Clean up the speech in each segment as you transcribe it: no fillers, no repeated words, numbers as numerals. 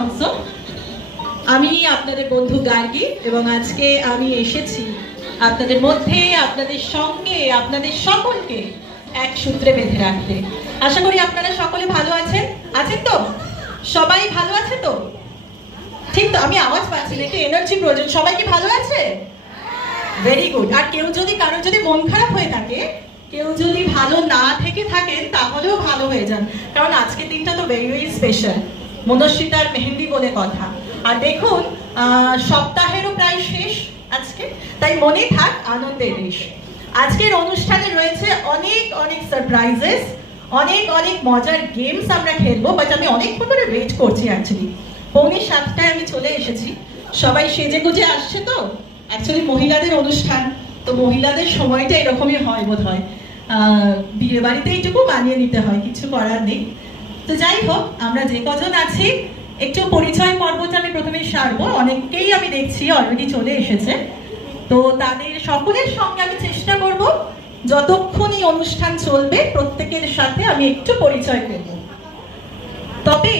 Also. আমি আপনাদের বন্ধু গার্গী এবং আজকে আমি এসেছি আপনাদের মধ্যে, আপনাদের সঙ্গে, আপনাদের সকলকে এক সূত্রে বেঁধে রাখতে। আশা করি আপনারা সকলে ভালো আছেন। আছেন তো? সবাই ভালো আছে তো? ঠিক তো? আমি আওয়াজ পাচ্ছি না, একটু এনার্জি প্রয়োজন। সবাই কি ভালো আছে? Very good. আর কেউ যদি কারোর যদি মন খারাপ হয়ে থাকে, কেউ যদি ভালো না থেকে থাকেন, তাহলেও ভালো হয়ে যান, কারণ আজকের দিনটা তো ভেরি ভেরি স্পেশাল। মনস্বিতার মেহেন্দি বলে কথা। আর দেখুন, সপ্তাহেরও প্রায় শেষ আজকে, তাই মনে থাক আনন্দের রেশ। আজকের অনুষ্ঠানে রয়েছে অনেক অনেক সারপ্রাইজেস, অনেক অনেক মজার গেমস আমরা খেলবো। বাট আমি অনেকক্ষণ ধরে ওয়েট করছি অ্যাকচুয়ালি। 6:45 আমি চলে এসেছি। সবাই সেজে গুজে আসছে তো। অ্যাকচুয়ালি মহিলাদের অনুষ্ঠান, তো মহিলাদের সময়টা এরকমই হয় বোধ হয়। বিয়ে বাড়িতে এইটুকু মানিয়ে নিতে হয়, কিছু করার নেই। তো যাই হোক, আমরা যে কজন আছি একটু পরিচয় পর্বটা আমি প্রথমে সারবো। অনেককেই আমি দেখছি অলরেডি চলে এসেছে, তো তাদের সকলের সঙ্গে আমি চেষ্টা করব যতক্ষণ এই অনুষ্ঠান চলবে প্রত্যেকের সাথে আমি একটু পরিচয় করব। তবে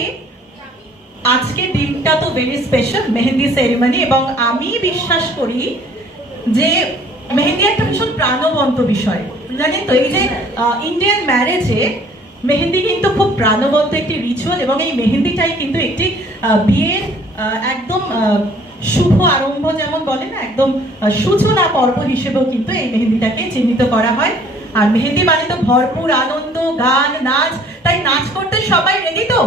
আজকের দিনটা তো ভেরি স্পেশাল, মেহেন্দি সেরিমনি, এবং আমি বিশ্বাস করি যে মেহেন্দি একটা ভীষণ প্রাণবন্ত বিষয়। জানেন তো, এই যে ইন্ডিয়ান ম্যারেজে মেহেন্দি কিন্তু খুব প্রাণবন্ত একটি রিচুয়াল, এবং এই মেহেন্দিটাই কিন্তু একটি বিয়ের একদম শুভ আরম্ভ, যেমন বলে না, একদম সূচনা পর্ব হিসেবেও কিন্তু এই মেহেন্দিটাকে চিহ্নিত করা হয়। আর মেহেন্দি মানে তো ভরপুর আনন্দ, গান, নাচ। তাই নাচ করতে সবাই রেডি তো?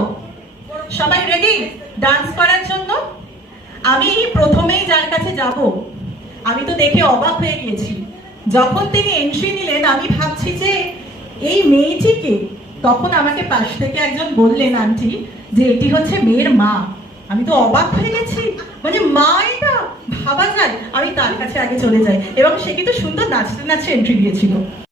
সবাই রেডি ডান্স করার জন্য? আমি প্রথমেই যার কাছে যাব, আমি তো দেখে অবাক হয়ে গিয়েছি। যখন তিনি এন্ট্রি নিলেন, আমি ভাবছি যে এই মেয়েটিকে, তখন আমাকে পাশ থেকে একজন বললেন, আন্টি, যে এটি হচ্ছে মেয়ের মা। আমি তো অবাক হয়ে গেছি, মানে মা এটা ভাবা যায়? আমি তার কাছে আগে চলে যাই, এবং সে কিন্তু সুন্দর নাচতে নাচতে এন্ট্রি দিয়েছিল।